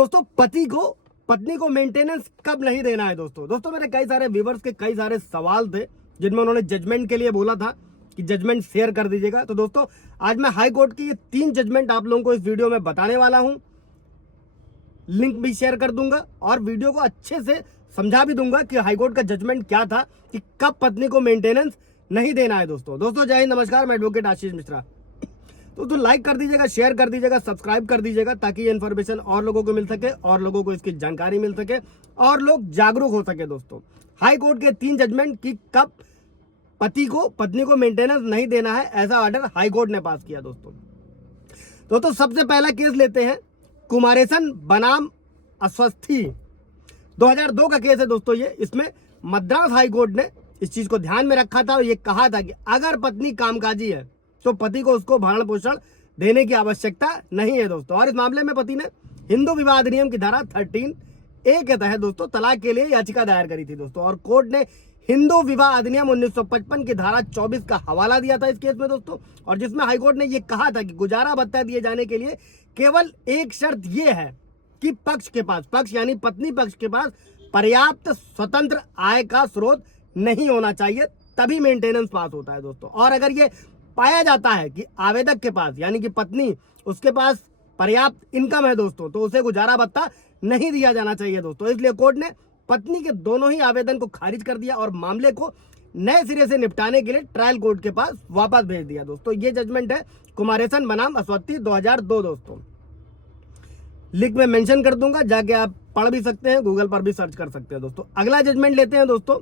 दोस्तों पति को पत्नी को मेंटेनेंस कब नहीं देना है। दोस्तों मेरे कई सारे व्यूवर्स के कई सारे सवाल थे जिनमें उन्होंने जजमेंट के लिए बोला था कि जजमेंट शेयर कर दीजिएगा। तो दोस्तों आज मैं हाई कोर्ट की ये 3 जजमेंट आप लोगों को इस वीडियो में बताने वाला हूं। लिंक भी शेयर कर दूंगा और वीडियो को अच्छे से समझा भी दूंगा कि हाई कोर्ट का जजमेंट क्या था कि कब पत्नी को मेंटेनेंस नहीं देना है। दोस्तों जय हिंद, नमस्कार, मैं एडवोकेट आशीष मिश्रा। तो लाइक कर दीजिएगा, शेयर कर दीजिएगा, सब्सक्राइब कर दीजिएगा ताकि ये इन्फॉर्मेशन और लोगों को मिल सके और लोगों को इसकी जानकारी मिल सके और लोग जागरूक हो सके। दोस्तों हाई कोर्ट के 3 जजमेंट की कब पति को पत्नी को मेंटेनेंस नहीं देना है, ऐसा ऑर्डर हाई कोर्ट ने पास किया। दोस्तों सबसे पहला केस लेते हैं कुमारेसन बनाम अस्वस्थी, 2002 का केस है दोस्तों ये। इसमें मद्रास हाई कोर्ट ने इस चीज को ध्यान में रखा था और ये कहा था कि अगर पत्नी कामकाजी है तो पति को उसको भरण पोषण देने की आवश्यकता नहीं है। दोस्तों और इस मामले में पति ने हिंदू विवाह अधिनियम की धारा 13A के तहत दोस्तों तलाक के लिए याचिका दायर करी थी। दोस्तों और कोर्ट ने हिंदू विवाह अधिनियम 1955 की धारा 24 का हवाला दिया था इस केस में दोस्तों, और जिसमें हाईकोर्ट ने यह कहा था कि गुजारा भत्ता दिए जाने के लिए केवल एक शर्त यह है कि पक्ष यानी पत्नी पक्ष के पास पर्याप्त स्वतंत्र आय का स्रोत नहीं होना चाहिए, तभी मेंटेनेंस पास होता है। दोस्तों और अगर ये पाया जाता है कि आवेदक के पास यानी कि पत्नी उसके पास पर्याप्त इनकम है दोस्तों, तो उसे गुजारा भत्ता नहीं दिया जाना चाहिए। दोस्तों इसलिए कोर्ट ने पत्नी के दोनों ही आवेदन को खारिज कर दिया और मामले को नए सिरे से निपटाने के लिए ट्रायल कोर्ट के पास वापस भेज दिया। दोस्तों ये जजमेंट है कुमारेसन बनाम अस्वस्थी 2002। दोस्तों लिंक में मेंशन कर दूंगा, जाके आप पढ़ भी सकते हैं, गूगल पर भी सर्च कर सकते हैं। दोस्तों अगला जजमेंट लेते हैं दोस्तों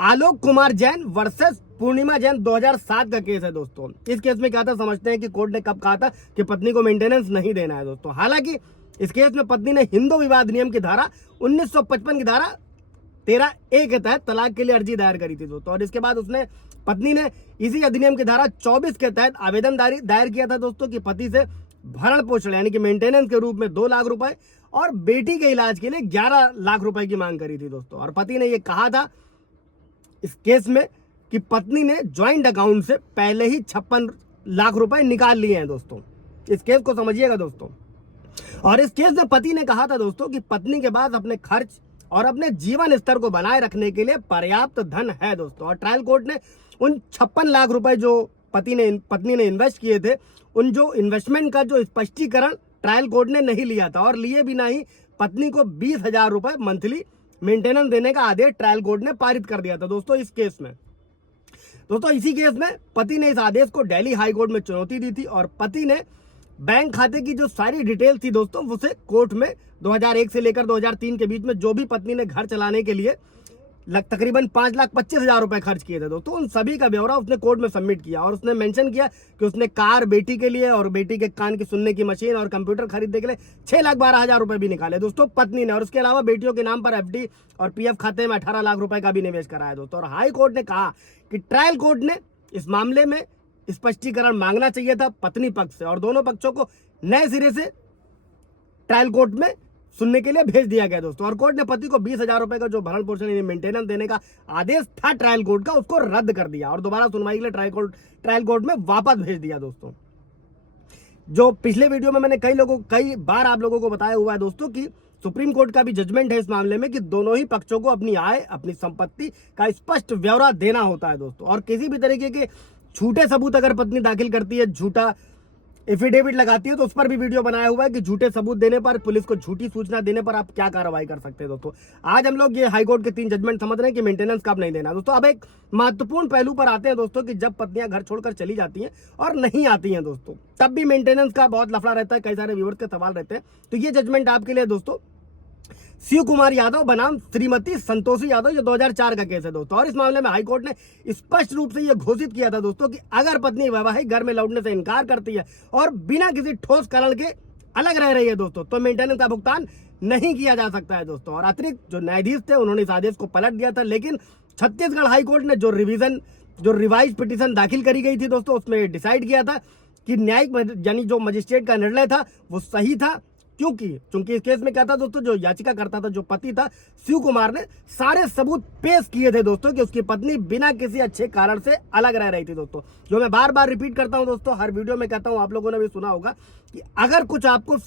आलोक कुमार जैन वर्सेस पूर्णिमा जैन, 2007 का केस है। दोस्तों इस केस में क्या था समझते हैं कि कोर्ट ने कब कहा था कि पत्नी को मेंटेनेंस नहीं देना है। दोस्तों हालांकि इस केस में पत्नी ने हिंदू विवाह अधिनियम की धारा 1955 की धारा 13A के तहत तलाक के लिए अर्जी दायर करी थी। दोस्तों और इसके बाद पत्नी ने इसी अधिनियम की धारा 24 के तहत आवेदन दायर किया था दोस्तों कि पति से भरण पोषण यानी कि मेंटेनेंस के रूप में 2 लाख रुपए और बेटी के इलाज के लिए 11 लाख रुपए की मांग करी थी। दोस्तों और पति ने यह कहा था इस केस में कि पत्नी ने ज्वाइंट अकाउंट से पहले ही 56 लाख रुपए निकाल लिए हैं। दोस्तों इस केस को समझिएगा दोस्तों। और इस केस में पति ने कहा था दोस्तों कि पत्नी के पास अपने खर्च और अपने जीवन स्तर को बनाए रखने के लिए पर्याप्त धन है। दोस्तों और ट्रायल कोर्ट ने उन 56 लाख रुपए जो पत्नी ने इन्वेस्ट किए थे, उन जो इन्वेस्टमेंट का जो स्पष्टीकरण ट्रायल कोर्ट ने नहीं लिया था और लिए बिना ही पत्नी को 20,000 रुपए मंथली मेंटेनेंस देने का आदेश ट्रायल कोर्ट ने पारित कर दिया था। दोस्तों इस केस में इसी केस में पति ने इस आदेश को दिल्ली हाई कोर्ट में चुनौती दी थी और पति ने बैंक खाते की जो सारी डिटेल थी दोस्तों उसे कोर्ट में 2001 से लेकर 2003 के बीच में जो भी पत्नी ने घर चलाने के लिए तकरीबन 5,25,000 रुपए खर्च किए थे दोस्तों, उन सभी का ब्यौरा उसने कोर्ट में सबमिट किया और उसने मेंशन किया कि उसने कार बेटी के लिए और बेटी के कान की सुनने की मशीन और कंप्यूटर खरीदने के लिए 6,12,000 रुपए भी निकाले दोस्तों पत्नी ने, और उसके अलावा बेटियों के नाम पर FD और PF खाते में 18 लाख रुपए का भी निवेश कराया दोस्तों। और हाई कोर्ट ने कहा कि ट्रायल कोर्ट ने इस मामले में स्पष्टीकरण मांगना चाहिए था पत्नी पक्ष से और दोनों पक्षों को नए सिरे से ट्रायल कोर्ट में सुनने के लिए भेज दिया गया। दोस्तों और कोर्ट ने पति को 20,000 रुपए का जो भरण पोषण मेंटेनेंस देने का आदेश था ट्रायल कोर्ट का, उसको रद्द कर दिया और दोबारा सुनवाई के लिए ट्रायल कोर्ट में वापस भेज दिया। दोस्तों जो पिछले वीडियो में मैंने कई बार आप लोगों को बताया हुआ है दोस्तों कि सुप्रीम कोर्ट का भी जजमेंट है इस मामले में कि दोनों ही पक्षों को अपनी आय अपनी संपत्ति का स्पष्ट ब्यौरा देना होता है। दोस्तों और किसी भी तरीके के झूठे सबूत अगर पत्नी दाखिल करती है, झूठा एफिडेविट लगाती है, तो उस पर भी वीडियो बनाया हुआ है कि झूठे सबूत देने पर, पुलिस को झूठी सूचना देने पर आप क्या कार्रवाई कर सकते हैं। दोस्तों आज हम लोग ये हाईकोर्ट के 3 जजमेंट समझ रहे हैं कि मेंटेनेंस कब नहीं देना। दोस्तों अब एक महत्वपूर्ण पहलू पर आते हैं दोस्तों कि जब पत्नियां घर छोड़कर चली जाती हैं और नहीं आती हैं दोस्तों, तब भी मेंटेनेंस का बहुत लफड़ा रहता है, कई सारे व्यूअर्स के सवाल रहते हैं। तो ये जजमेंट आपके लिए दोस्तों शिव कुमार यादव बनाम श्रीमती संतोषी यादव, ये 2004 का केस है दोस्तों। और इस मामले में हाईकोर्ट ने स्पष्ट रूप से यह घोषित किया था दोस्तों कि अगर पत्नी वैवाहिक घर में लौटने से इनकार करती है और बिना किसी ठोस कारण के अलग रह रही है दोस्तों, तो मेंटेनेंस का भुगतान नहीं किया जा सकता है दोस्तों। और अतिरिक्त जो न्यायाधीश थे उन्होंने इस आदेश को पलट दिया था, लेकिन छत्तीसगढ़ हाईकोर्ट ने जो रिवाइज पिटीशन दाखिल करी गई थी दोस्तों, उसमें डिसाइड किया था कि न्यायिक यानी जो मजिस्ट्रेट का निर्णय था वो सही था, क्योंकि इस केस में क्या था दोस्तों, जो याचिका करता था, जो पति था शिव कुमार ने सारे सबूत पेश किए थे दोस्तों कि उसकी पत्नी बिना किसी अच्छे कारण से अलग रह रही थी दोस्तों। जो मैं बार बार रिपीट करता हूं दोस्तों, हर वीडियो में कहता हूं, आप लोगों ने भी सुना होगा कि अगर कुछ आपको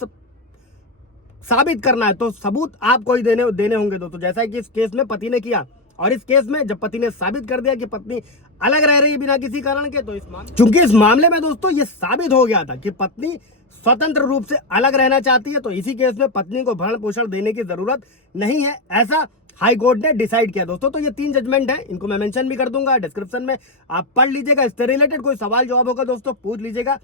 साबित करना है तो सबूत आपको ही देने होंगे दोस्तों, जैसा कि इस केस में पति ने किया। और इस केस में जब पति ने साबित कर दिया कि पत्नी अलग रह रही है बिना किसी कारण के, तो चूंकि इस मामले में दोस्तों ये साबित हो गया था कि पत्नी स्वतंत्र रूप से अलग रहना चाहती है, तो इसी केस में पत्नी को भरण पोषण देने की जरूरत नहीं है, ऐसा हाई कोर्ट ने डिसाइड किया दोस्तों। तो ये 3 जजमेंट है, इनको मैं मेंशन भी कर दूंगा डिस्क्रिप्शन में, आप पढ़ लीजिएगा। इससे रिलेटेड कोई सवाल जवाब होगा दोस्तों पूछ लीजिएगा।